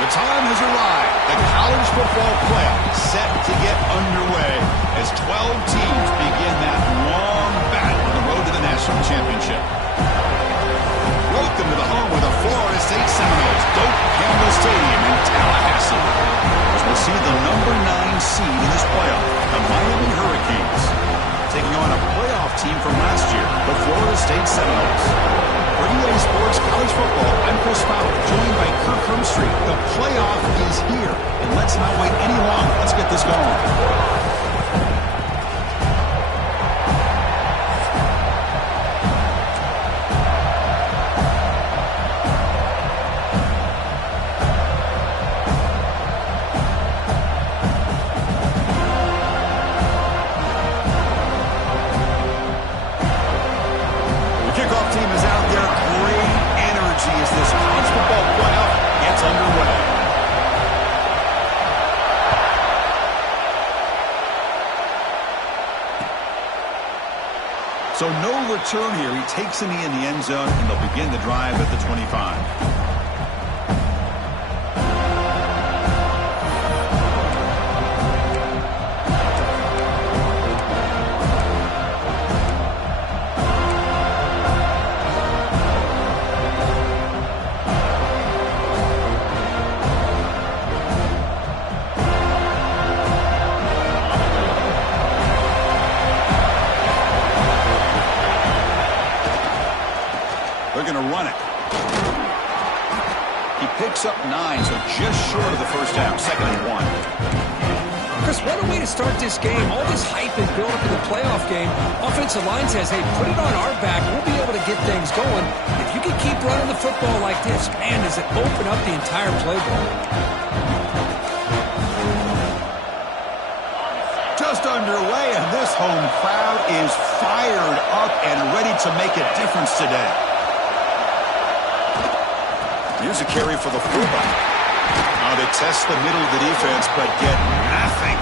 The time has arrived. The college football playoff set to get underway as 12 teams begin that long battle on the road to the national championship. Welcome to the home of the Florida State Seminoles, Doak Campbell Stadium in Tallahassee, as we'll see the number 9 seed in this playoff, the Miami Hurricanes, taking on a playoff team from last year, the Florida State Seminoles. For EA Sports College Football, I'm Chris Fowler, joined by Kirk Hermstreet. The playoff is here, and let's not wait any longer. Let's get this going. So no return here. He takes a knee in the end zone, and they'll begin the drive at the 25. Up 9, so just short of the first down, 2nd and 1. Chris, what a way to start this game. All this hype is built up in the playoff game. Offensive line says, hey, put it on our back. We'll be able to get things going. If you can keep running the football like this, man, does it open up the entire playbook. Just underway, and this home crowd is fired up and ready to make a difference today. Here's a carry for the fullback. They test the middle of the defense, but get nothing.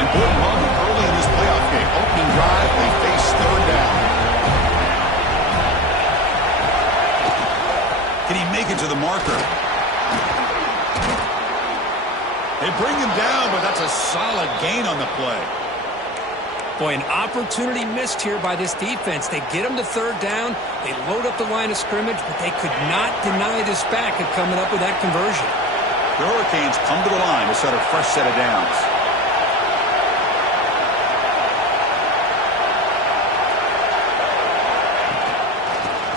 Important moment early in this playoff game. Opening drive, they face 3rd down. Can he make it to the marker? They bring him down, but that's a solid gain on the play. Boy, an opportunity missed here by this defense. They get him to 3rd down. They load up the line of scrimmage, but they could not deny this back of coming up with that conversion. The Hurricanes come to the line to set a fresh set of downs.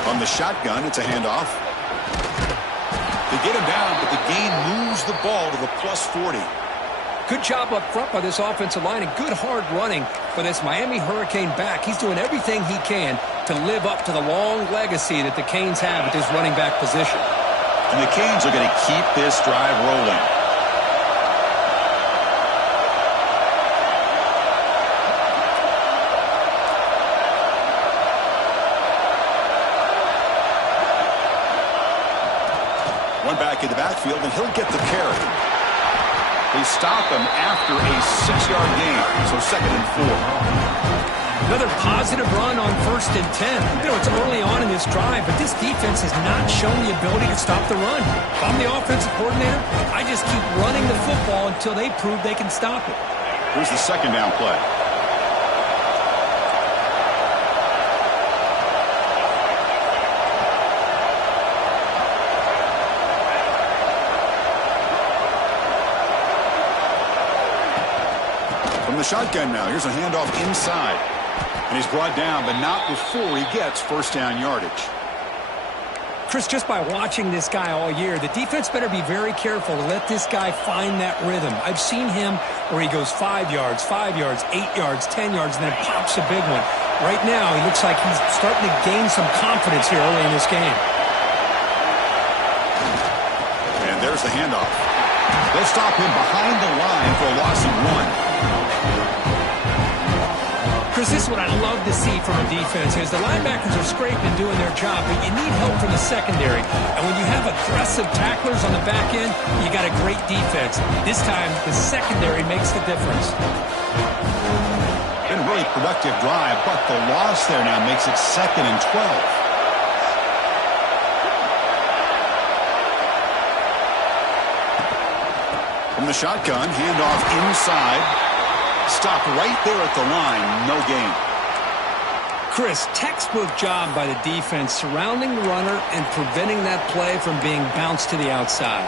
On the shotgun, it's a handoff. They get him down, but the gain moves the ball to the +40. Good job up front by this offensive line and good hard running for this Miami Hurricane back. He's doing everything he can to live up to the long legacy that the Canes have at this running back position. And the Canes are going to keep this drive rolling. Back in the backfield, and he'll get the carry. They stop him after a 6-yard gain, so 2nd and 4. Another positive run on 1st and 10. You know, it's early on in this drive, but this defense has not shown the ability to stop the run. If I'm the offensive coordinator, I just keep running the football until they prove they can stop it. Here's the 2nd down play. From the shotgun now, here's a handoff inside. And he's brought down, but not before he gets 1st down yardage. Chris, just by watching this guy all year, the defense better be very careful to let this guy find that rhythm. I've seen him where he goes 5 yards, 8 yards, 10 yards, and then pops a big one. Right now, he looks like he's starting to gain some confidence here early in this game. And there's the handoff. They'll stop him behind the line for a loss of 1. Chris, this is what I love to see from a defense is the linebackers are scraping, doing their job, but you need help from the secondary. And when you have aggressive tacklers on the back end, you got a great defense. This time, the secondary makes the difference. Been a really productive drive, but the loss there now makes it 2nd and 12. From the shotgun, handoff inside. Stopped right there at the line. No gain. Chris, textbook job by the defense surrounding the runner and preventing that play from being bounced to the outside.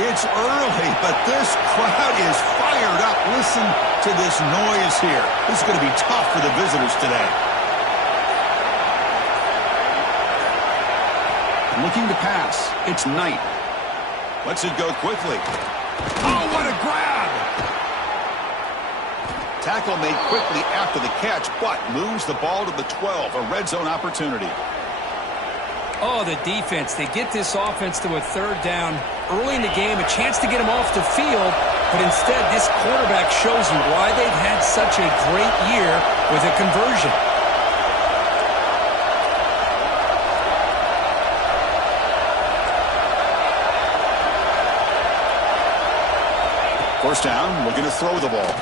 It's early, but this crowd is fired up. Listen to this noise here. This is going to be tough for the visitors today. Looking to pass. It's Knight. Lets it go quickly. Oh, what a grab! Tackle made quickly after the catch, but moves the ball to the 12. A red zone opportunity. Oh, the defense. They get this offense to a 3rd down early in the game, a chance to get them off the field, but instead this quarterback shows you why they've had such a great year with a conversion. First down, looking to throw the ball.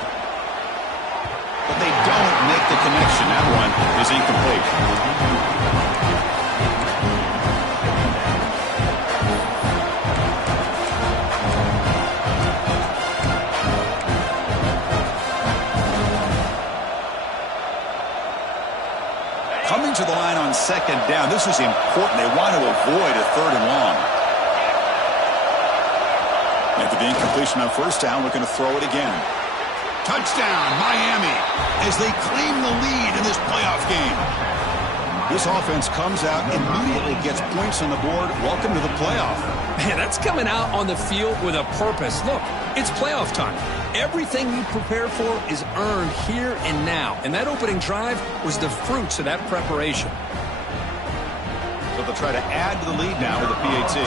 But they don't make the connection. That one is incomplete. Coming to the line on 2nd down. This is important. They want to avoid a 3rd and long. After the incompletion on 1st down, looking to throw it again. Touchdown, Miami, as they claim the lead in this playoff game. This offense comes out, immediately gets points on the board. Welcome to the playoff. Man, that's coming out on the field with a purpose. Look, it's playoff time. Everything you prepare for is earned here and now. And that opening drive was the fruits of that preparation. So they'll try to add to the lead now with a PAT.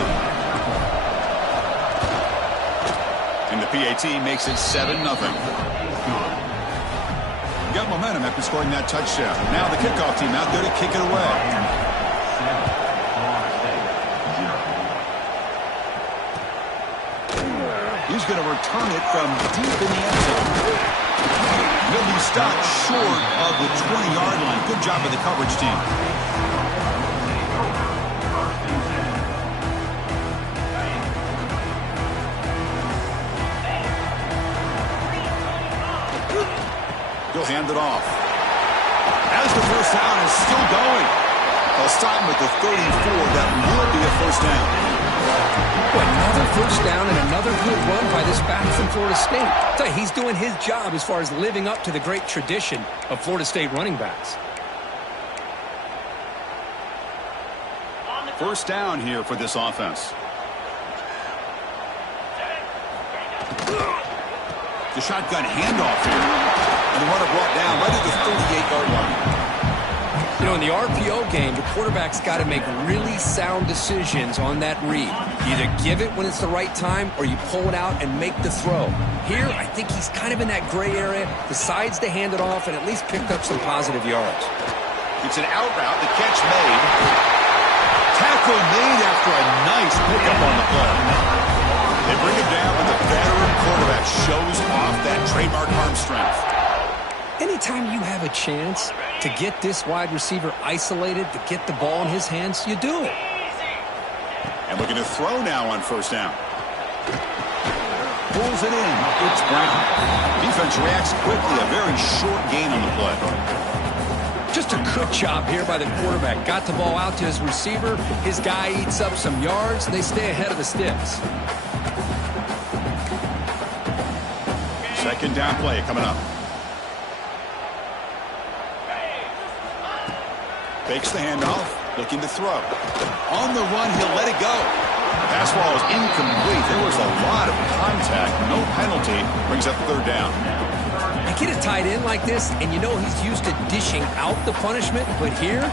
And the PAT makes it 7-0. Got momentum after scoring that touchdown. Now the kickoff team out there to kick it away. He's going to return it from deep in the end zone. He'll be stopped short of the 20-yard line. Good job by the coverage team. He'll hand it off. As the first down is still going. They'll stop him at the 34. That will be a first down. Another first down and another good run by this back from Florida State. I tell you, he's doing his job as far as living up to the great tradition of Florida State running backs. First down here for this offense. The shotgun handoff here. And the runner brought down right at the 38-yard line. You know, in the RPO game, the quarterback's got to make really sound decisions on that read. You either give it when it's the right time or you pull it out and make the throw. Here, I think he's kind of in that gray area, decides to hand it off and at least picked up some positive yards. It's an out route, the catch made. Tackle made after a nice pickup on the play. They bring him down, but the veteran quarterback shows off that trademark arm strength. Anytime you have a chance to get this wide receiver isolated, to get the ball in his hands, you do it. And looking to throw now on first down. Pulls it in. It's Brown. Defense reacts quickly. A very short gain on the play. Just a good job here by the quarterback. Got the ball out to his receiver. His guy eats up some yards, and they stay ahead of the sticks. Second down play coming up. Fakes the handoff, looking to throw. On the run, he'll let it go. Pass ball is incomplete. There was a lot of contact. No penalty. Brings up third down. You get a tight end like this, and you know he's used to dishing out the punishment, but here,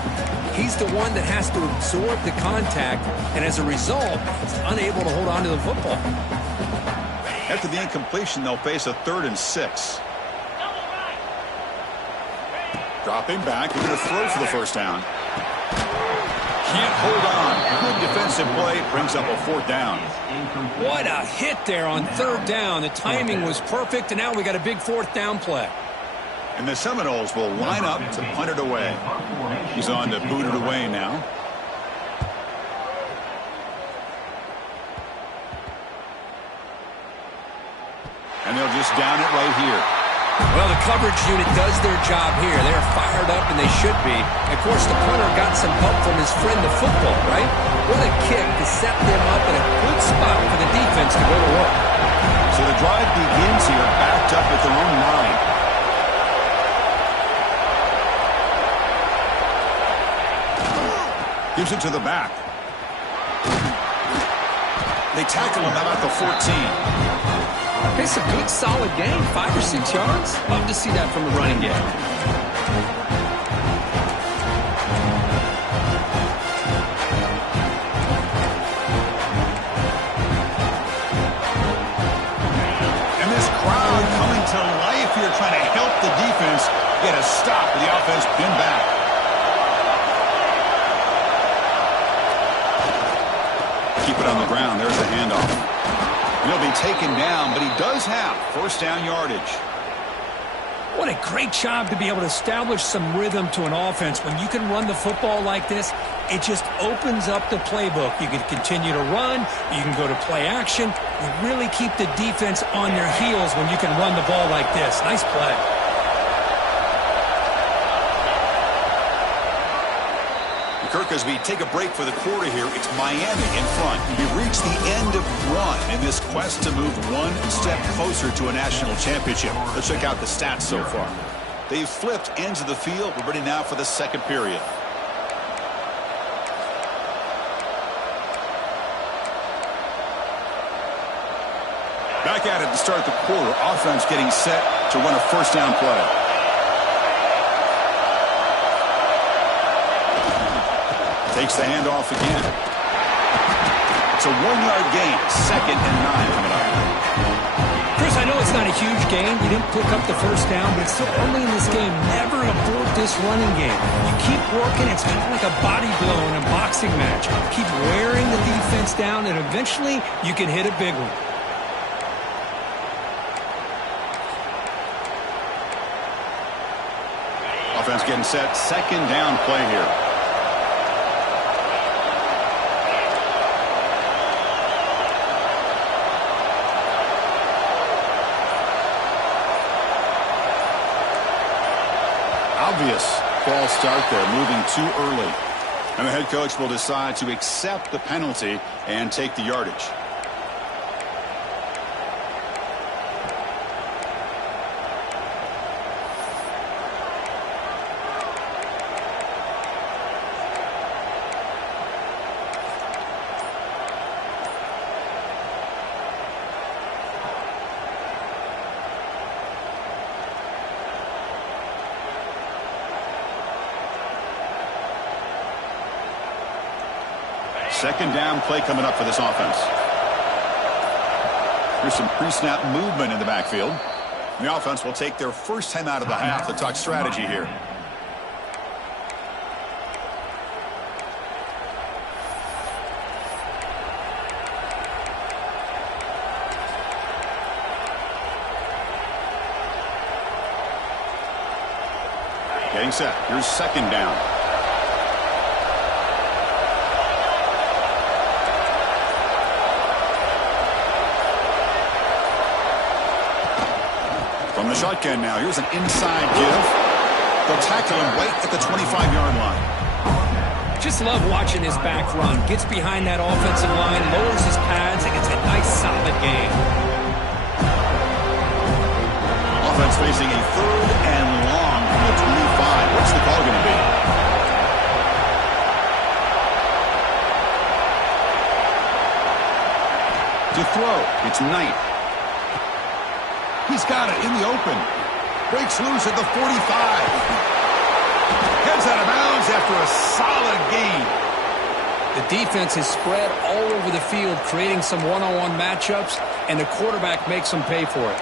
he's the one that has to absorb the contact, and as a result, he's unable to hold on to the football. After the incompletion, they'll face a 3rd and 6. Dropping back, they're going to throw for the first down. Can't hold on. Good defensive play, brings up a 4th down. What a hit there on 3rd down. The timing was perfect, and now we got a big 4th down play. And the Seminoles will line up to punt it away. He's on to boot it away now. And they'll just down it right here. Well, the coverage unit does their job here. They're fired up, and they should be. Of course, the punter got some help from his friend, the football, right? What a kick to set them up in a good spot for the defense to go to work. So the drive begins here, backed up at their own 9. Gives it to the back. They tackle him about the 14. It's a good, solid game, 5 or 6 yards. Love to see that from a running game. And this crowd coming to life here, trying to help the defense get a stop with the offense pinned back. Keep it on the ground. There's the handoff. He'll be taken down, but he does have 1st down yardage. What a great job to be able to establish some rhythm to an offense. When you can run the football like this, it just opens up the playbook. You can continue to run. You can go to play action. You really keep the defense on their heels when you can run the ball like this. Nice play. Kirk, as we take a break for the quarter here, it's Miami in front. We've reached the end of run in this quest to move one step closer to a national championship. Let's check out the stats so far. They've flipped ends of the field. We're ready now for the 2nd period. Back at it to start the quarter. Offense getting set to run a 1st down play. Takes the handoff again. It's a 1-yard gain. 2nd and 9 coming up. Chris, I know it's not a huge gain. You didn't pick up the 1st down, but it's still early in this game. Never abort this running game. You keep working. It's kind of like a body blow in a boxing match. Keep wearing the defense down, and eventually you can hit a big one. Offense getting set. 2nd down play here. Obvious false start there, moving too early. And the head coach will decide to accept the penalty and take the yardage. Second down play coming up for this offense. Here's some pre-snap movement in the backfield. The offense will take their first time out of the half to talk strategy here. Getting set. Here's 2nd down. From the shotgun now. Here's an inside give. They'll tackle him right at the 25-yard line. Just love watching his back run. Gets behind that offensive line, lowers his pads, and gets a nice solid gain. Offense facing a 3rd and long from the 25. What's the call going to be? To throw. It's Knight. He's got it in the open. Breaks loose at the 45. Heads out of bounds after a solid gain. The defense is spread all over the field, creating some one-on-one matchups. and the quarterback makes them pay for it.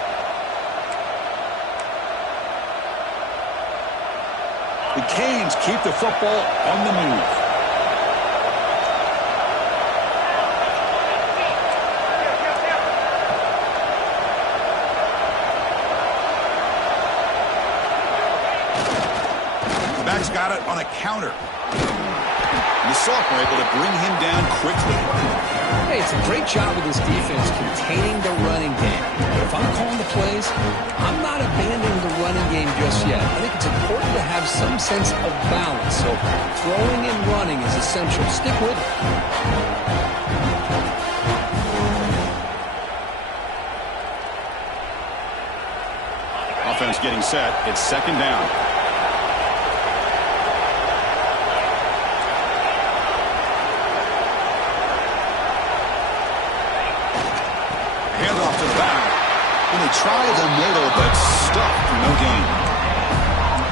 The Canes keep the football on the move. Back's got it on a counter. The sophomore able to bring him down quickly. Hey, it's a great job with this defense containing the running game. But if I'm calling the plays, I'm not abandoning the running game just yet. I think it's important to have some sense of balance. So throwing and running is essential. Stick with it. Offense getting set. It's second down. Handoff to the back. And they try the middle, but stuck for no gain.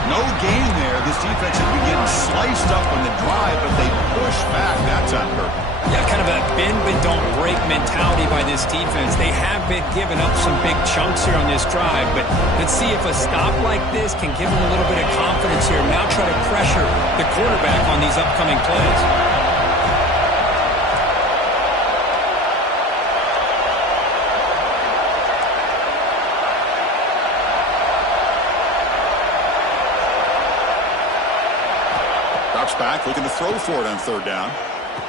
No gain there. This defense has been getting sliced up on the drive, but they push back that time, Kirk. Yeah, kind of a bend but don't break mentality by this defense. They have been giving up some big chunks here on this drive, but let's see if a stop like this can give them a little bit of confidence here. Now try to pressure the quarterback on these upcoming plays. Back, looking to throw for it on third down.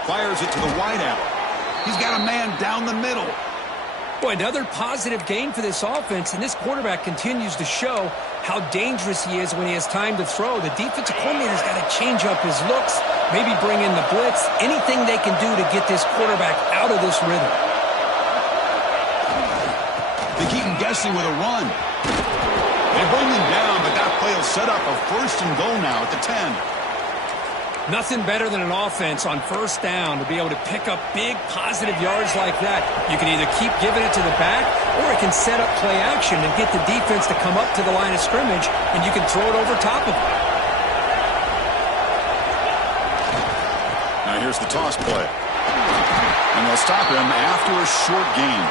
Fires it to the wideout. He's got a man down the middle. Boy, another positive gain for this offense, and this quarterback continues to show how dangerous he is when he has time to throw. The defensive coordinator's got to change up his looks, maybe bring in the blitz, anything they can do to get this quarterback out of this rhythm. They keep him guessing with a run. They bring him down, but that play will set up a first and goal now at the 10. Nothing better than an offense on first down to be able to pick up big positive yards like that. You can either keep giving it to the back, or it can set up play action and get the defense to come up to the line of scrimmage, and you can throw it over top of it. Now here's the toss play. And they'll stop him after a short gain.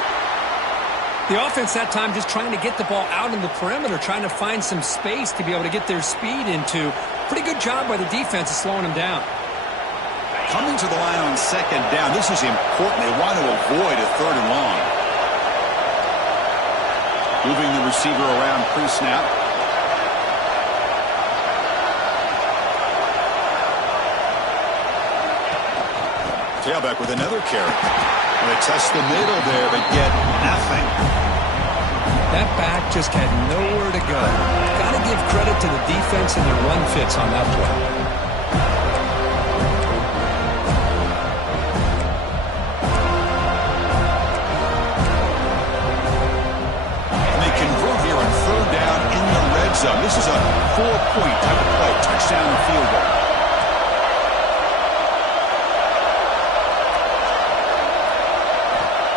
The offense that time just trying to get the ball out in the perimeter, trying to find some space to be able to get their speed into. Pretty good job by the defense of slowing him down. Coming to the line on second down. This is important. They want to avoid a third and long. Moving the receiver around pre-snap. Tailback with another carry. They test the middle there, but get nothing. That back just had nowhere to go. Got to give credit to the defense and their run fits on that play. And they convert here on third down in the red zone. This is a 4-point type of play. Touchdown and field goal.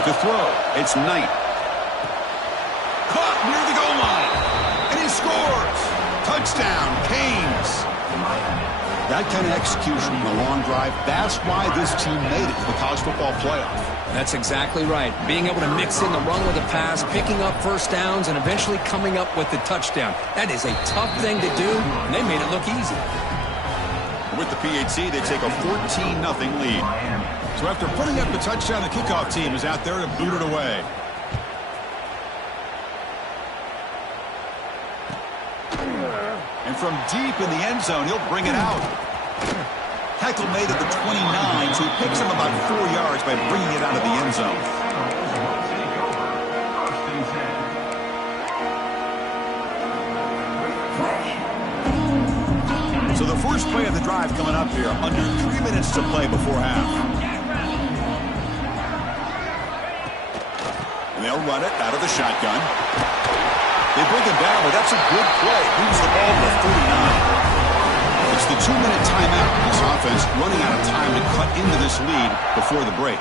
To throw, it's Knight. Caught near the goal line. And he scores. Touchdown, Canes. That kind of execution in a long drive, that's why this team made it to the college football playoff. That's exactly right. Being able to mix in the run with the pass, picking up first downs, and eventually coming up with the touchdown. That is a tough thing to do, and they made it look easy. With the PAT, they take a 14-0 lead. So after putting up the touchdown, the kickoff team is out there to boot it away. And from deep in the end zone, he'll bring it out. Tackle made at the 29, so he picks him about 4 yards by bringing it out of the end zone. So the first play of the drive coming up here, under 3 minutes to play before half. And they'll run it out of the shotgun. They bring him down, but that's a good play. Moves the ball to 39. It's the 2-minute timeout. This offense running out of time to cut into this lead before the break.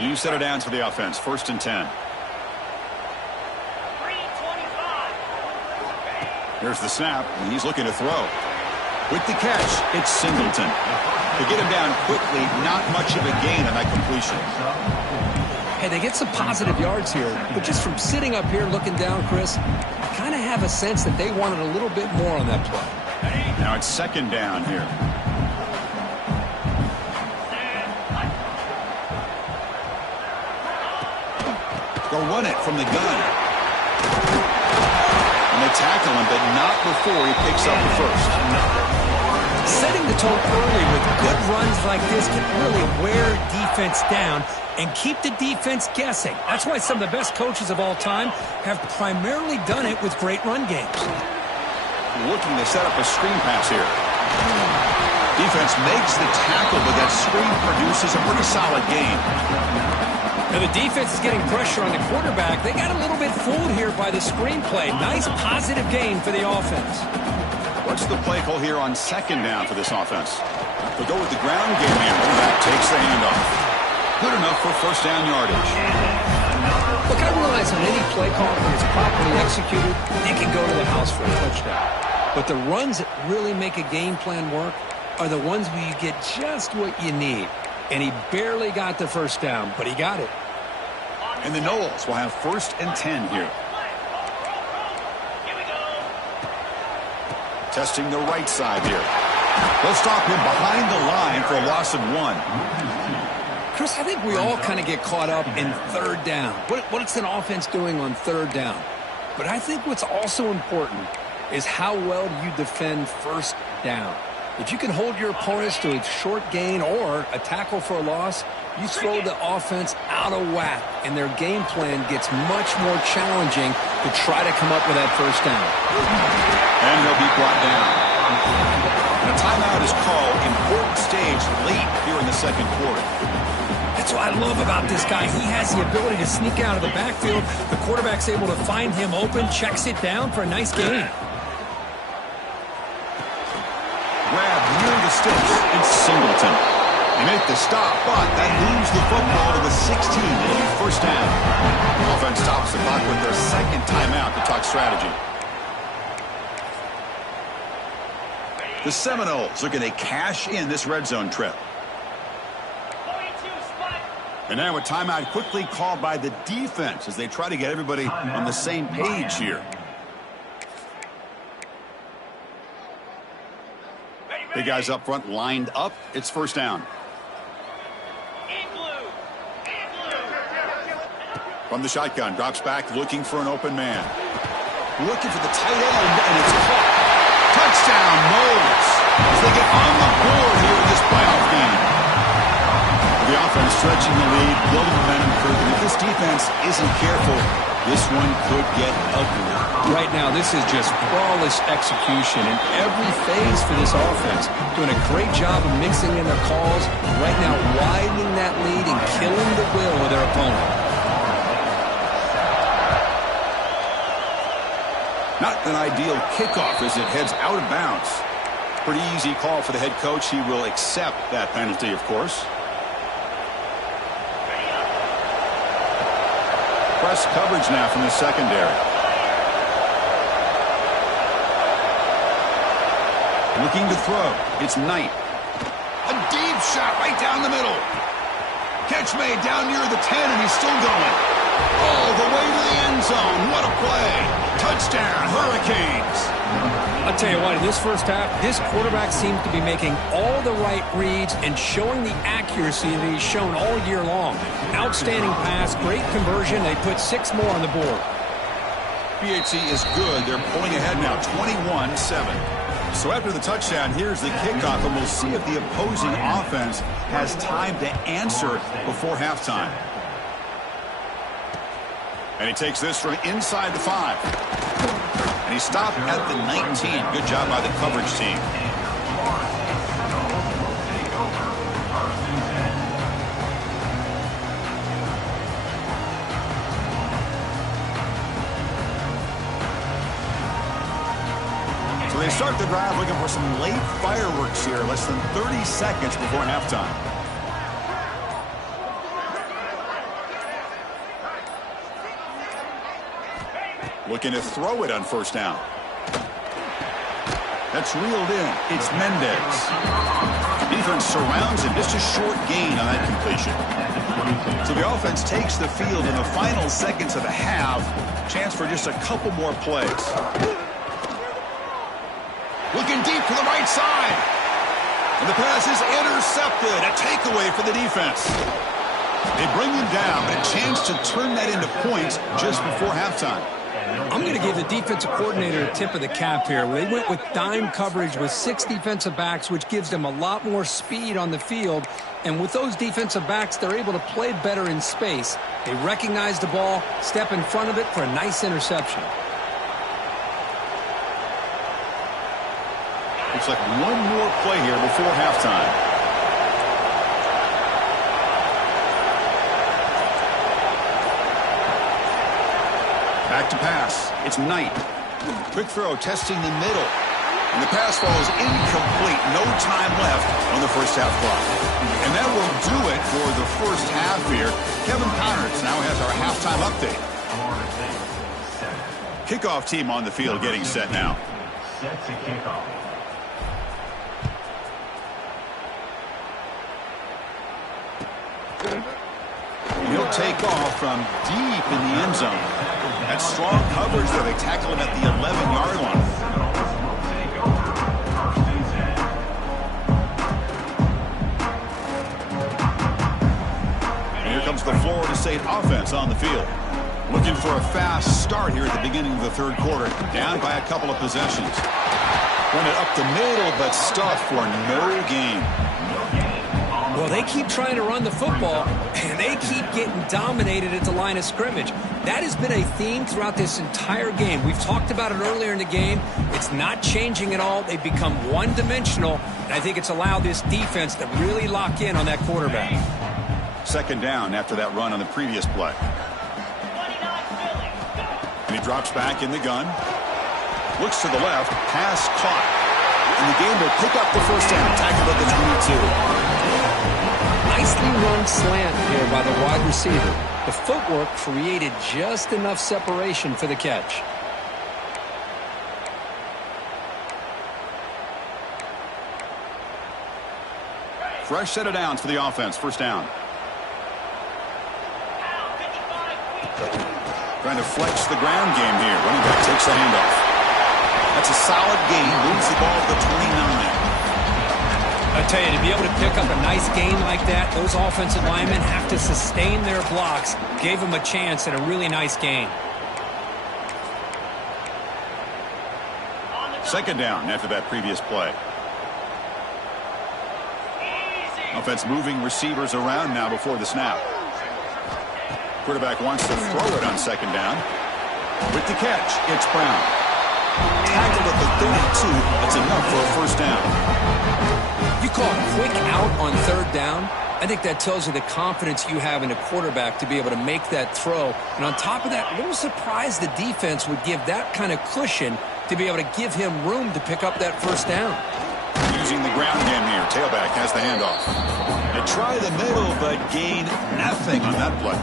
You set it down to the offense. 1st and 10. Here's the snap, and he's looking to throw. With the catch, it's Singleton. They get him down quickly, not much of a gain on that completion. Hey, they get some positive yards here, but just from sitting up here looking down, Chris, I kind of have a sense that they wanted a little bit more on that play. Now it's second down here. They'll run it from the gun. And they tackle him, but not before he picks up the first. Setting the tone early with good runs like this can really wear defense down and keep the defense guessing. That's why some of the best coaches of all time have primarily done it with great run games. Looking to set up a screen pass here. Defense makes the tackle, but that screen produces a pretty solid gain. Now the defense is getting pressure on the quarterback. They got a little bit fooled here by the screenplay. Nice positive gain for the offense. What's the play call here on second down for this offense? They'll go with the ground game here. That takes the handoff. Good enough for first down yardage. Look, I realize on any play call, when it's properly executed, it can go to the house for a touchdown. But the runs that really make a game plan work are the ones where you get just what you need. And he barely got the first down, but he got it. And the Noles will have 1st and 10 here. Testing the right side here. They'll stop him behind the line for a loss of 1. Chris, I think we all kind of get caught up in third down. What's an offense doing on third down? But I think what's also important is how well you defend first down. If you can hold your opponents to a short gain or a tackle for a loss, you throw the offense out of whack, and their game plan gets much more challenging to try to come up with that first down. And he'll be brought down. And a timeout is called. Important stage late here in the second quarter. That's what I love about this guy. He has the ability to sneak out of the backfield. The quarterback's able to find him open, checks it down for a nice gain. Grab near the sticks, and Singleton. They make the stop, but that moves the football to the 16. It'll be first down. Offense stops the clock with their second timeout to talk strategy. The Seminoles looking to cash in this red zone trip. And now a timeout quickly called by the defense as they try to get everybody on the same page here. Big guys up front lined up. It's first down. From the shotgun, drops back looking for an open man. Looking for the tight end, and it's caught. Touchdown, Noles, as they get on the board here in this playoff game. The offense stretching the lead, building momentum curve, and if this defense isn't careful, this one could get ugly. Right now, this is just flawless execution in every phase for this offense. Doing a great job of mixing in their calls. Right now, widening that lead and killing the will of their opponent. Not an ideal kickoff as it heads out of bounds. Pretty easy call for the head coach. He will accept that penalty, of course. Press coverage now from the secondary. Looking to throw. It's Knight. A deep shot right down the middle. Catch made down near the 10, and he's still going. All the way to the end zone. What a play. Touchdown, Hurricanes. I'll tell you what, in this first half, this quarterback seems to be making all the right reads and showing the accuracy that he's shown all year long. Outstanding pass, great conversion. They put 6 more on the board. PHC is good. They're pulling ahead now, 21-7. So after the touchdown, here's the kickoff, and we'll see if the opposing offense has time to answer before halftime. And he takes this from inside the 5. And he stopped at the 19. Good job by the coverage team. So they start the drive looking for some late fireworks here, less than 30 seconds before halftime. Looking to throw it on first down. That's reeled in. It's Mendez. Defense surrounds him. Just a short gain on that completion. So the offense takes the field in the final seconds of the half. Chance for just a couple more plays. Looking deep to the right side. And the pass is intercepted. A takeaway for the defense. They bring him down, but a chance to turn that into points just before halftime. I'm going to give the defensive coordinator a tip of the cap here. They went with dime coverage with 6 defensive backs, which gives them a lot more speed on the field. And with those defensive backs, they're able to play better in space. They recognize the ball, step in front of it for a nice interception. Looks like one more play here before halftime. Back to pass. It's Knight. Quick throw, testing the middle. And the pass falls incomplete. No time left on the first half clock. And that will do it for the first half here. Kevin Powers now has our halftime update. Kickoff team on the field getting set now. Set to kickoff. He'll take off from deep in the end zone. That strong coverage there. They tackle him at the 11-yard line. And here comes the Florida State offense on the field. Looking for a fast start here at the beginning of the third quarter. Down by a couple of possessions. Run it up the middle, but stuffed for no gain. Well, they keep trying to run the football, and they keep getting dominated at the line of scrimmage. That has been a theme throughout this entire game. We've talked about it earlier in the game. It's not changing at all. They've become one-dimensional, and I think it's allowed this defense to really lock in on that quarterback. Second down after that run on the previous play. And he drops back in the gun. Looks to the left. Pass caught. And the game will pick up the first down. Tackled at the 22. Nicely run slant here by the wide receiver. The footwork created just enough separation for the catch. Fresh set of downs for the offense. First down. Trying to flex the ground game here. Running back takes the handoff. That's a solid gain. Moves the ball to the 29. I tell you, to be able to pick up a nice gain like that, those offensive linemen have to sustain their blocks. Gave them a chance at a really nice gain. Second down after that previous play. Offense moving receivers around now before the snap. Quarterback wants to throw it on second down. With the catch, it's Brown. Tackled at the 32. That's enough for a first down. You call a quick out on third down. I think that tells you the confidence you have in a quarterback to be able to make that throw. And on top of that, a little surprised the defense would give that kind of cushion to be able to give him room to pick up that first down. Using the ground game here. Tailback has the handoff. They try the middle, but gain nothing on that play.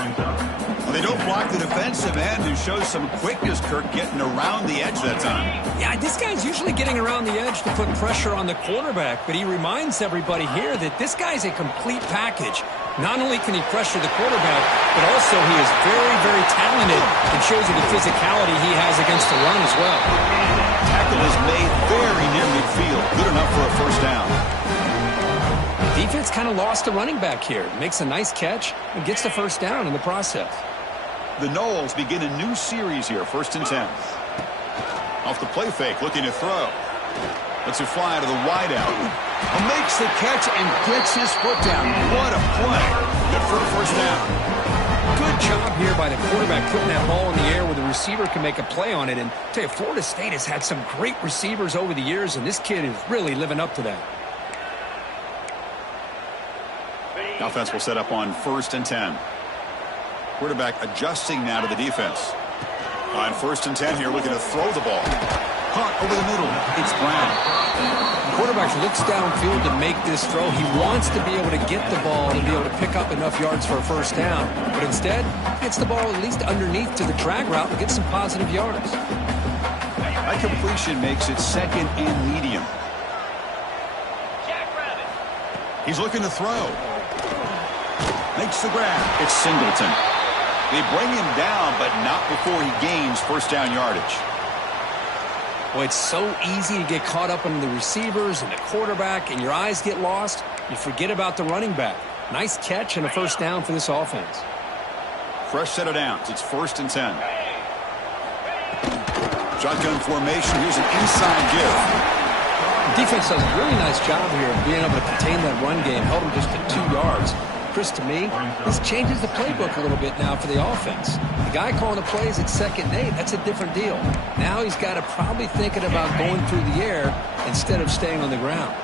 Well, they don't block the defensive end, who shows some quickness, Kirk, getting around the edge that time. Yeah, this guy's usually getting around the edge to put pressure on the quarterback, but he reminds everybody here that this guy's a complete package. Not only can he pressure the quarterback, but also he is very, very talented and shows you the physicality he has against the run as well. Tackle is made very near midfield. Good enough for a first down. Defense kind of lost a running back here. Makes a nice catch and gets the first down in the process. The Noles begin a new series here, 1st and 10. Off the play fake, looking to throw. Lets it fly to the wideout. Makes the catch and gets his foot down. What a play. Good for a first down. Good job here by the quarterback putting that ball in the air where the receiver can make a play on it. And I tell you, Florida State has had some great receivers over the years, and this kid is really living up to that. Offense will set up on 1st and 10. Quarterback adjusting now to the defense. On 1st and 10 here, looking to throw the ball. Caught over the middle. It's Brown. The quarterback looks downfield to make this throw. He wants to be able to get the ball and be able to pick up enough yards for a first down. But instead, gets the ball at least underneath to the drag route and gets some positive yards. That completion makes it second and medium. He's looking to throw. Makes the grab. It's Singleton. They bring him down, but not before he gains first down yardage. Well, it's so easy to get caught up in the receivers and the quarterback, and your eyes get lost. You forget about the running back. Nice catch and a first down for this offense. Fresh set of downs. It's 1st and 10. Shotgun formation. Here's an inside give. The defense does a really nice job here of being able to contain that run game. Held him just to 2 yards. Chris, to me, this changes the playbook a little bit now for the offense. The guy calling the plays at 2nd and 8, that's a different deal. Now he's got to probably thinking about going through the air instead of staying on the ground.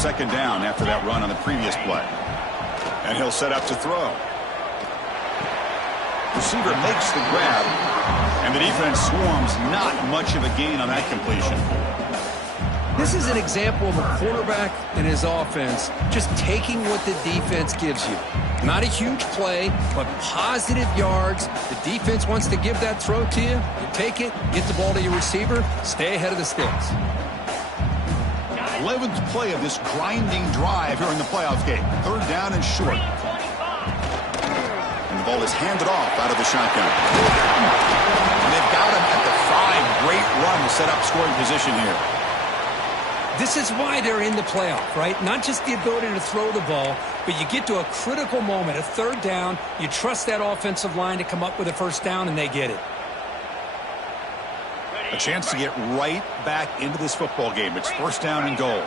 2nd down after that run on the previous play. And he'll set up to throw. Receiver makes the grab, and the defense swarms. Not much of a gain on that completion. This is an example of a quarterback and his offense just taking what the defense gives you. Not a huge play, but positive yards. The defense wants to give that throw to you. You take it, get the ball to your receiver, stay ahead of the sticks. 11th play of this grinding drive here in the playoff game. 3rd down and short. And the ball is handed off out of the shotgun. And they've got him at the 5. Great run to set up scoring position here. This is why they're in the playoff, right? Not just the ability to throw the ball, but you get to a critical moment, a 3rd down. You trust that offensive line to come up with a first down, and they get it. A chance to get right back into this football game. It's 1st down and goal.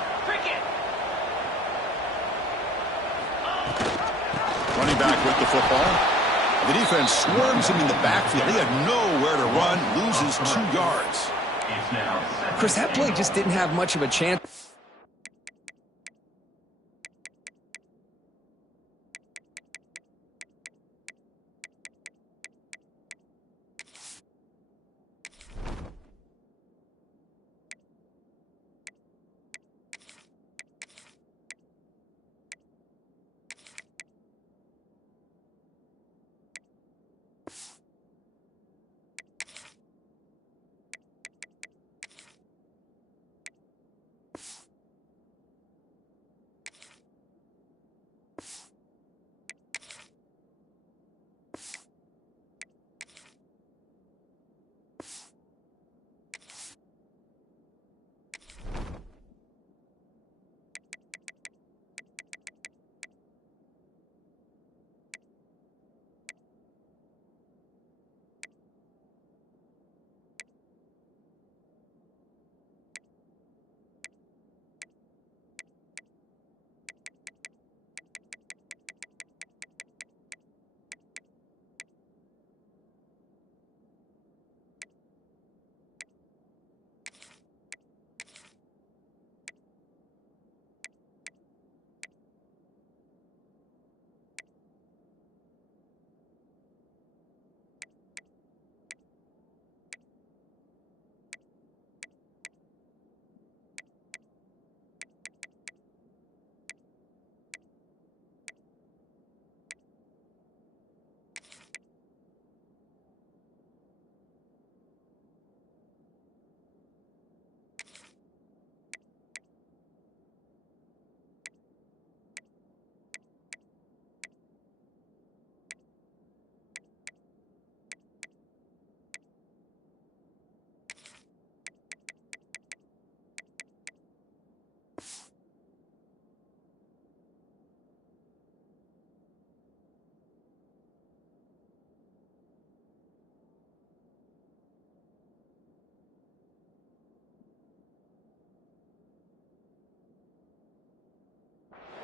Running back with the football. The defense swarms him in the backfield. He had nowhere to run, loses 2 yards. Chris, that play just didn't have much of a chance.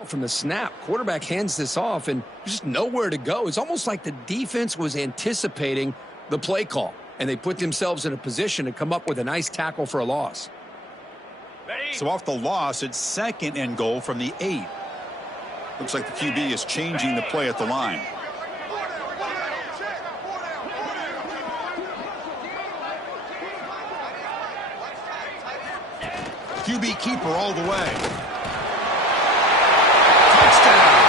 From the snap, quarterback hands this off, and there's just nowhere to go. It's almost like the defense was anticipating the play call, and they put themselves in a position to come up with a nice tackle for a loss. So off the loss, it's 2nd and goal from the 8. Looks like the QB is changing the play at the line. QB keeper all the way.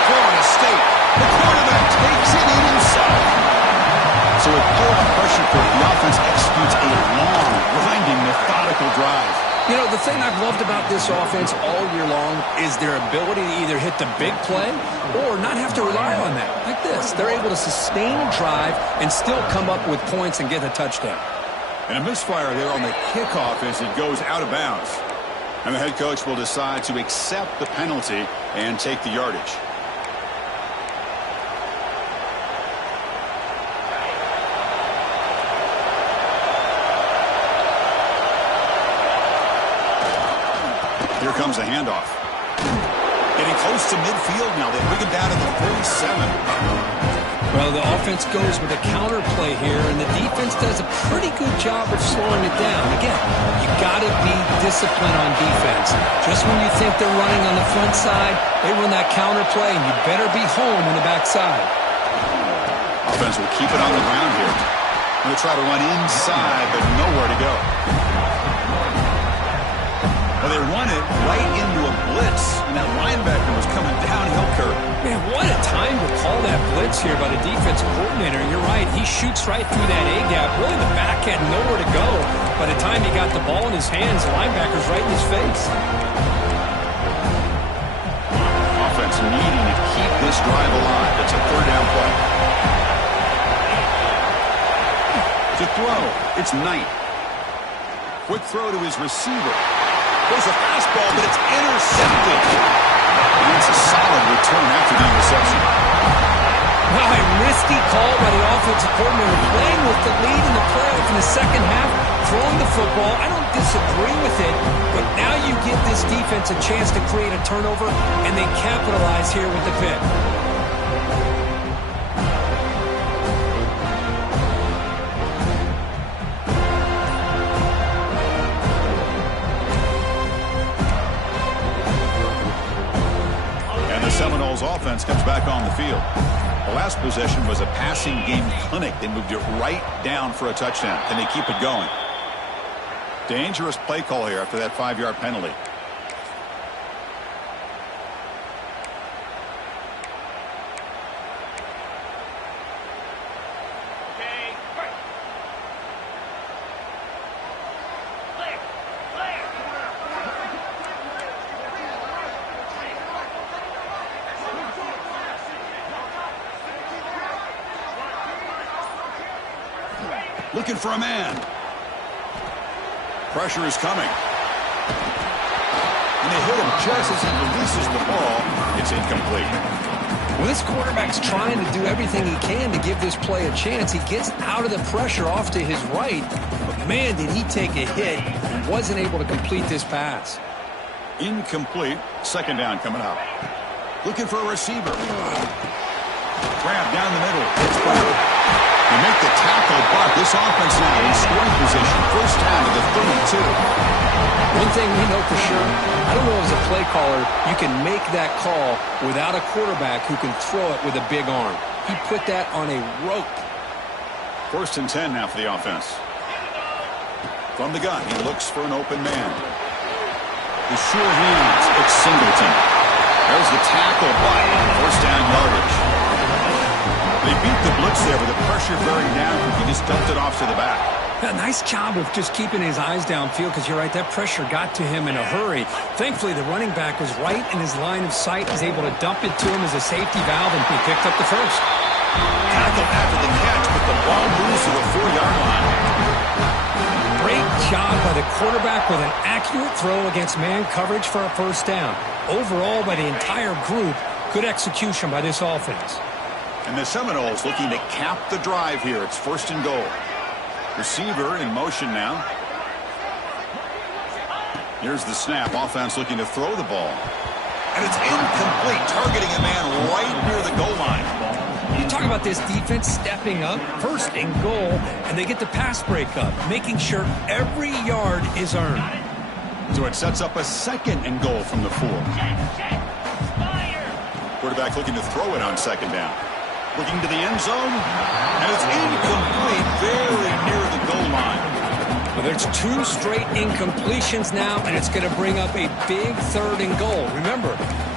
Florida State. The quarterback takes it inside. So with all the pressure formation for the offense executes a long, grinding, methodical drive. You know, the thing I've loved about this offense all year long is their ability to either hit the big play or not have to rely on that. Like this, they're able to sustain a drive and still come up with points and get a touchdown. And a misfire there on the kickoff as it goes out of bounds. And the head coach will decide to accept the penalty and take the yardage. Here comes the handoff. Getting close to midfield now. They bring him down to the 47. Well, the offense goes with a counter play here, and the defense does a pretty good job of slowing it down. Again, you got to be disciplined on defense. Just when you think they're running on the front side, they run that counter play, and you better be home in the backside. Offense will keep it on the ground here. Going to try to run inside, but nowhere to go. Well, they run it right into a blitz, and that linebacker was coming downhill curve. Man, what a time to call that blitz here by the defensive coordinator. You're right. He shoots right through that A-gap. Really, the back had nowhere to go. By the time he got the ball in his hands, the linebacker's right in his face. Offense needing to keep this drive alive. It's a third down play. To throw, it's Knight. Quick throw to his receiver. There's a fastball, but it's intercepted. And it's a solid return after the interception. Wow, a risky call by the offensive coordinator, playing with the lead in the playoff in the second half, throwing the football. I don't disagree with it, but now you give this defense a chance to create a turnover, and they capitalize here with the pick. Seminoles offense comes back on the field. The last possession was a passing game clinic. They moved it right down for a touchdown. Can they keep it going? Dangerous play call here after that 5-yard penalty. Looking for a man. Pressure is coming. And they hit him just as he releases the ball. It's incomplete. Well, this quarterback's trying to do everything he can to give this play a chance. He gets out of the pressure off to his right. But, man, did he take a hit and wasn't able to complete this pass. Incomplete. Second down coming up. Looking for a receiver. Grab down the middle. It's clear. They make the tackle, but this offense now in scoring position. First down to the 32. One thing we know for sure, I don't know as a play caller, you can make that call without a quarterback who can throw it with a big arm. He put that on a rope. First and 10 now for the offense. From the gun, he looks for an open man. The sure hands, it's Singleton. There's the tackle, but first down yardage. They beat the blitz there with the pressure bearing down. He just dumped it off to the back. A nice job of just keeping his eyes downfield because you're right, that pressure got to him in a hurry. Thankfully, the running back was right in his line of sight. He's able to dump it to him as a safety valve, and he picked up the first. Tackle after the catch, but the ball moves to the 4-yard line. Great job by the quarterback with an accurate throw against man coverage for a first down. Overall, by the entire group, good execution by this offense. And the Seminoles looking to cap the drive here. It's first and goal. Receiver in motion now. Here's the snap. Offense looking to throw the ball. And it's incomplete, targeting a man right near the goal line. You talk about this defense stepping up, first and goal, and they get the pass breakup, making sure every yard is earned. So it sets up a second and goal from the 4. Quarterback looking to throw it on second down. Looking to the end zone, and it's incomplete, very near the goal line. Well, there's 2 straight incompletions now, and it's going to bring up a big third and goal. Remember,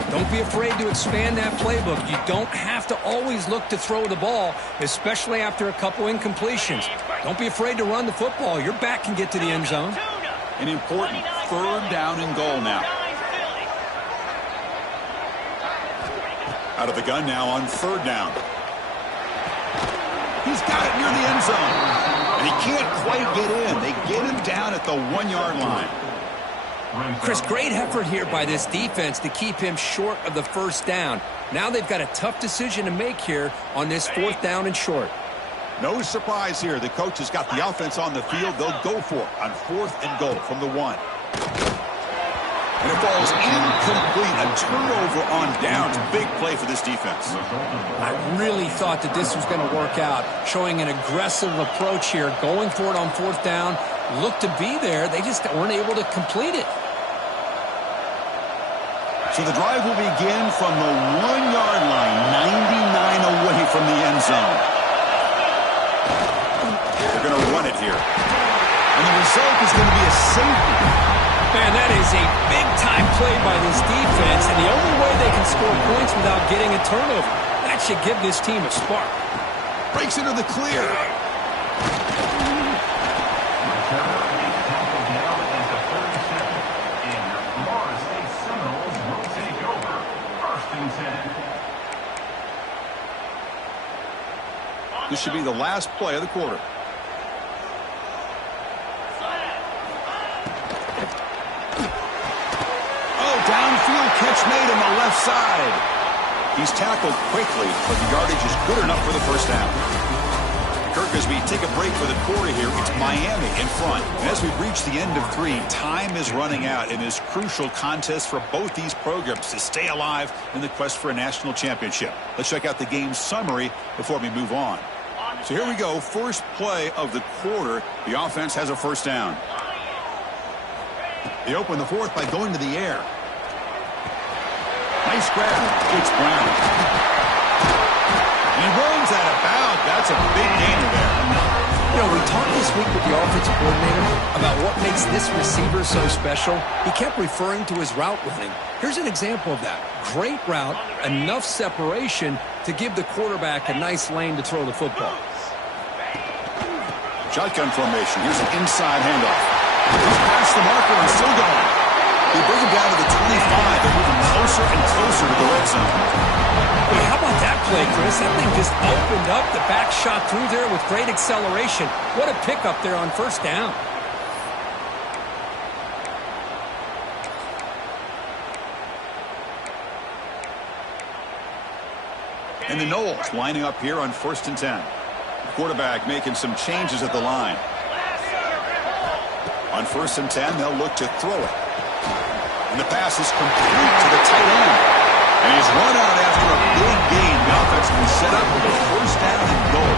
Don't be afraid to expand that playbook. You don't have to always look to throw the ball, especially after a couple incompletions. Don't be afraid to run the football. Your back can get to the end zone. An important 3rd down and goal now. Out of the gun now on 3rd down. He's got it near the end zone. And he can't quite get in. They get him down at the 1-yard line. Chris, great effort here by this defense to keep him short of the 1st down. Now they've got a tough decision to make here on this 4th down and short. No surprise here. The coach has got the offense on the field. They'll go for it on 4th and goal from the 1. And it falls incomplete. A turnover on downs. Big play for this defense. I really thought that this was going to work out, showing an aggressive approach here, going for it on 4th down. Looked to be there. They just weren't able to complete it. So the drive will begin from the 1-yard line, 99 away from the end zone. They're going to run it here. And the result is going to be a safety. Man, that is a big-time play by this defense, and the only way they can score points without getting a turnover. That should give this team a spark. Breaks into the clear. This should be the last play of the quarter. Oh, downfield catch made on the left side. He's tackled quickly, but the yardage is good enough for the 1st down. Kirk, as we take a break for the quarter here, it's Miami in front. And as we've reached the end of 3, time is running out in this crucial contest for both these programs to stay alive in the quest for a national championship. Let's check out the game summary before we move on. So here we go, first play of the quarter. The offense has a 1st down. They open the 4th by going to the air. Nice grab. It's Brown. And he runs out of bounds. That's a big gainer there. You know, we talked this week with the offensive coordinator about what makes this receiver so special. He kept referring to his route running. Here's an example of that. Great route, enough separation to give the quarterback a nice lane to throw the football. Shotgun formation. Here's an inside handoff. He's past the marker and still going. They bring him down to the 25. They're moving closer and closer to the red zone. Hey, how about that play, Chris? That thing just opened up. The back shot through there with great acceleration. What a pickup there on 1st down. And the Knowles lining up here on 1st and 10. Quarterback making some changes at the line. On 1st and 10, they'll look to throw it. And the pass is complete to the tight end. And he's run out after a big gain. The offense will be set up with a 1st down and goal.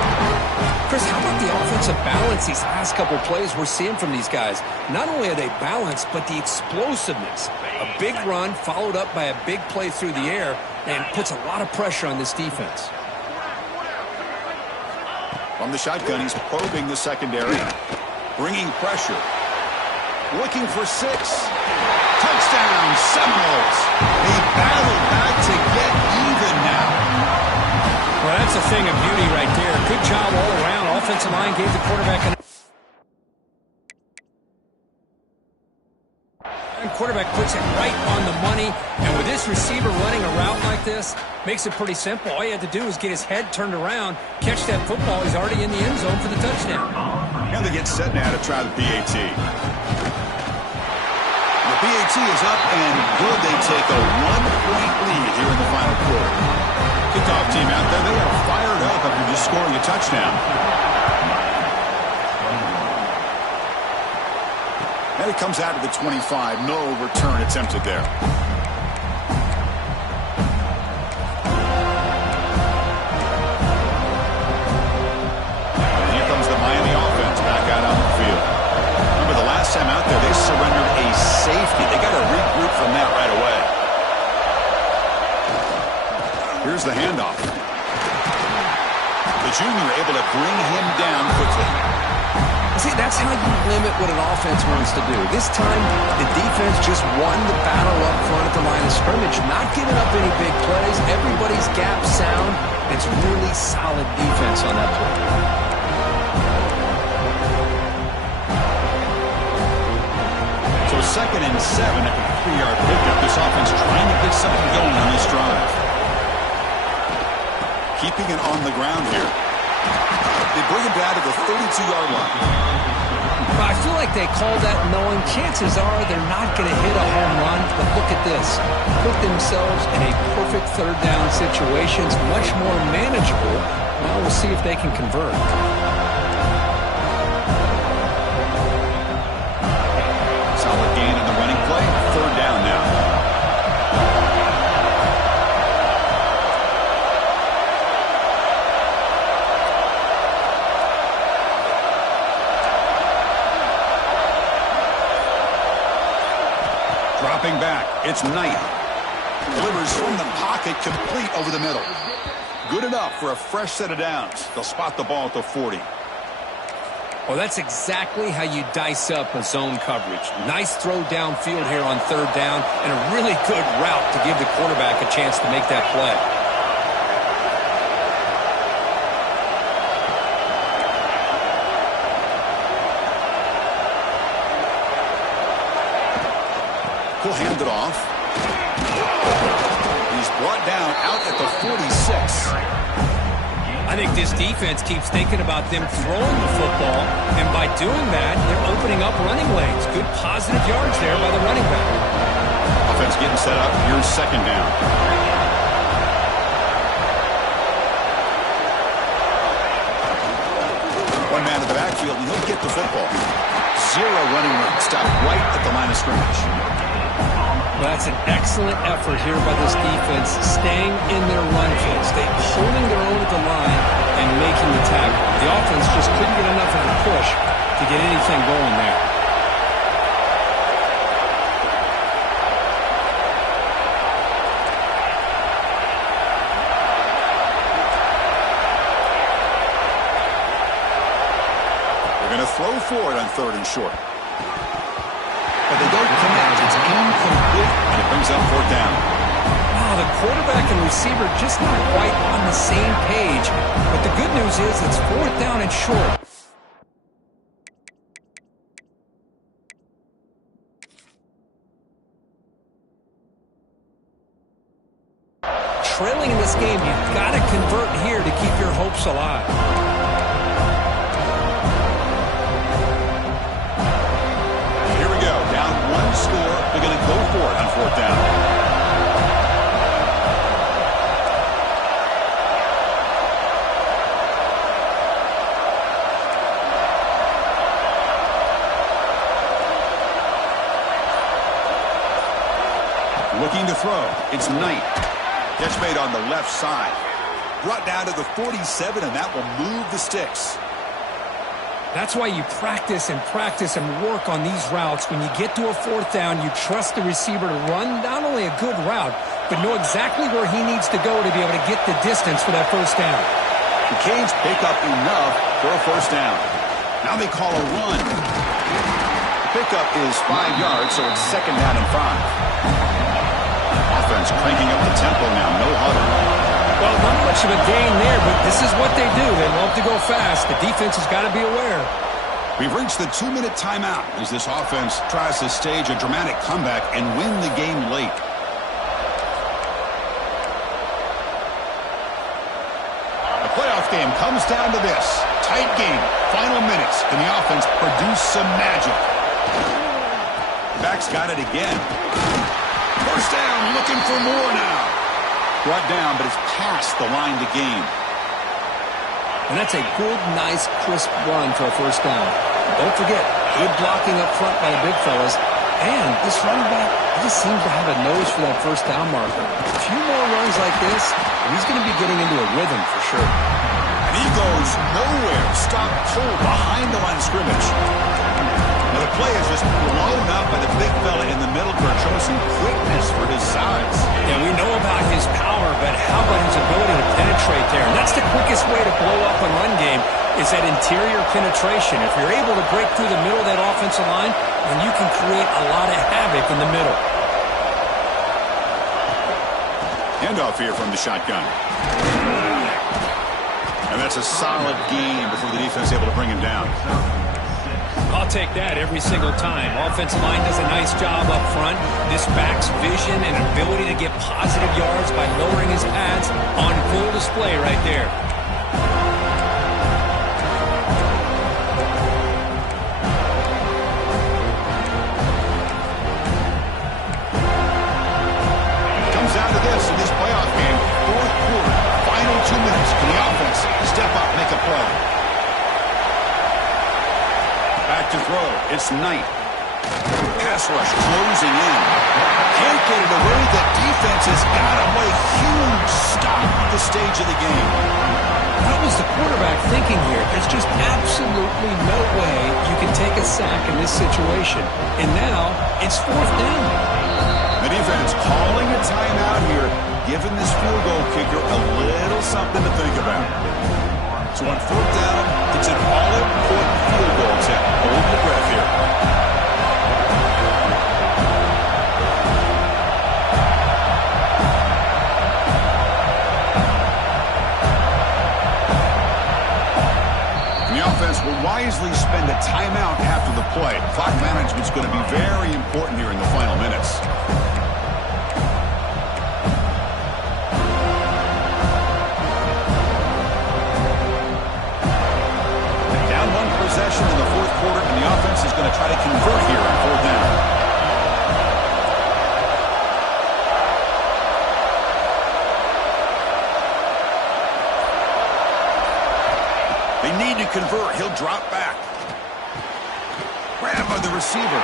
Chris, how about the offensive balance these last couple plays we're seeing from these guys? Not only are they balanced, but the explosiveness. A big run followed up by a big play through the air and puts a lot of pressure on this defense. From the shotgun, he's probing the secondary, bringing pressure, looking for 6. Touchdown, Seminoles. They battle back to get even now. Well, that's a thing of beauty right there. Good job all around. Offensive line gave the quarterback an... Quarterback puts it right on the money, and with this receiver running a route like this, makes it pretty simple. All you have to do is get his head turned around, catch that football. He's already in the end zone for the touchdown. And they get set now to try the PAT. The PAT is up and good. They take a 1-point lead here in the final quarter. Kickoff team out there, they are fired up after just scoring a touchdown. And it comes out to the 25. No return attempted there. And here comes the Miami offense back out on the field. Remember the last time out there, they surrendered a safety. They got to regroup from that right away. Here's the handoff. The junior able to bring him down quickly. See, that's how you limit what an offense wants to do. This time, the defense just won the battle up front at the line of scrimmage, not giving up any big plays. Everybody's gap sound. It's really solid defense on that play. So 2nd and 7 at the 3-yard pickup. This offense trying to get something going on this drive. Keeping it on the ground here. They bring him down to the 32-yard line. I feel like they call that knowing chances are they're not going to hit a home run, but look at this. Put themselves in a perfect third down situation, much more manageable. Now we'll see if they can convert. Solid gain on the running play. 3rd down now. Dropping back, it's Knight. Delivers from the pocket, complete over the middle. Good enough for a fresh set of downs. They'll spot the ball at the 40. Well, that's exactly how you dice up a zone coverage. Nice throw downfield here on 3rd down, and a really good route to give the quarterback a chance to make that play. He'll hand it off. He's brought down out at the 46. I think this defense keeps thinking about them throwing the football, and by doing that, they're opening up running lanes. Good positive yards there by the running back. Offense getting set up. Here's 2nd down. One man in the backfield, and he'll get the football. 0 running room. Stopped right at the line of scrimmage. Well, that's an excellent effort here by this defense, staying in their run fits. They're holding their own at the line and making the tackle. The offense just couldn't get enough of a push to get anything going there. They're going to throw for it on 3rd and short. But they don't connect. It's incomplete, and it brings up 4th down. Wow, the quarterback and receiver just not quite on the same page. But the good news is it's 4th down and short. Trailing in this game, you've got to convert here to keep your hopes alive. Score. They're going to go for it on 4th down. Looking to throw. It's Knight. Catch made on the left side. Brought down to the 47, and that will move the sticks. That's why you practice and work on these routes. When you get to a 4th down, you trust the receiver to run not only a good route, but know exactly where he needs to go to be able to get the distance for that 1st down. The Canes pick up enough for a 1st down. Now they call a run. The pickup is 5 yards, so it's 2nd down and 5. Offense cranking up the tempo now, no huddle. Well, not much of a gain there, but this is what they do. They love to go fast. The defense has got to be aware. We've reached the 2-minute timeout as this offense tries to stage a dramatic comeback and win the game late. The playoff game comes down to this. Tight game. Final minutes. Can the offense produce some magic? The back's got it again. 1st down, looking for more now. Brought down, but it's past the line to gain. And that's a good, nice, crisp run for a 1st down. Don't forget, good blocking up front by the big fellas. And this running back, he just seems to have a nose for that 1st down marker. A few more runs like this, and he's going to be getting into a rhythm for sure. And he goes nowhere. Stop cold behind the line of scrimmage. Now the play is just blown up by the big fella in the middle for showing some quickness for his size. Yeah, we know about his power, but how about his ability to penetrate there? And that's the quickest way to blow up a run game is that interior penetration. If you're able to break through the middle of that offensive line, then you can create a lot of havoc in the middle. Handoff here from the shotgun. And that's a solid gain before the defense is able to bring him down. I'll take that every single time. Offensive line does a nice job up front. This back's vision and ability to get positive yards by lowering his pads on full display right there. Comes down to this in this playoff game. Fourth quarter, final 2 minutes. Can the offense step up, make a play? Back to throw. It's Knight. Pass rush closing in. Can't get it away. The defense has got him. What a huge stop at the stage of the game. What was the quarterback thinking here? There's just absolutely no way you can take a sack in this situation. And now it's fourth down. The defense calling a timeout here, giving this field goal kicker a little something to think about. So on fourth down, it's an all-important field goal attempt. Hold your breath here. And the offense will wisely spend a timeout after the play. Clock management's going to be very important here in the final minutes. Possession in the fourth quarter, and the offense is going to try to convert here on fourth down. They need to convert. He'll drop back. Grabbed by the receiver.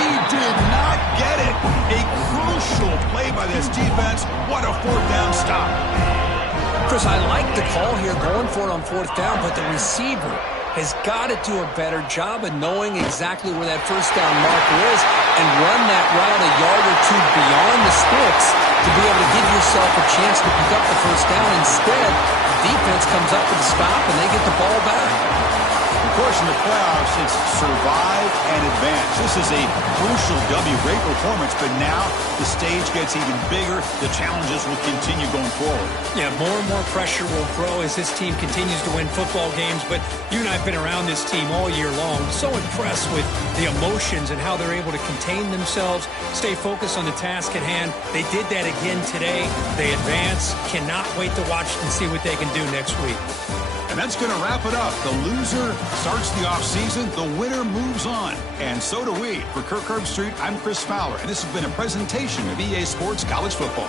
He did not get it. A crucial play by this defense. What a fourth down stop. Chris, I like the call here going for it on fourth down, but the receiver has got to do a better job of knowing exactly where that first down marker is and run that route a yard or two beyond the sticks to be able to give yourself a chance to pick up the first down. Instead, the defense comes up with a stop and they get the ball back. Of course, in the playoffs, it's survive and advance. This is a crucial W. Great performance, but now the stage gets even bigger. The challenges will continue going forward. Yeah, more and more pressure will grow as this team continues to win football games, but you and I have been around this team all year long. So impressed with the emotions and how they're able to contain themselves, stay focused on the task at hand. They did that again today. They advance. Cannot wait to watch and see what they can do next week. And that's going to wrap it up. The loser starts the offseason. The winner moves on. And so do we. For Kirk Herbstreit, I'm Chris Fowler. And this has been a presentation of EA Sports College Football.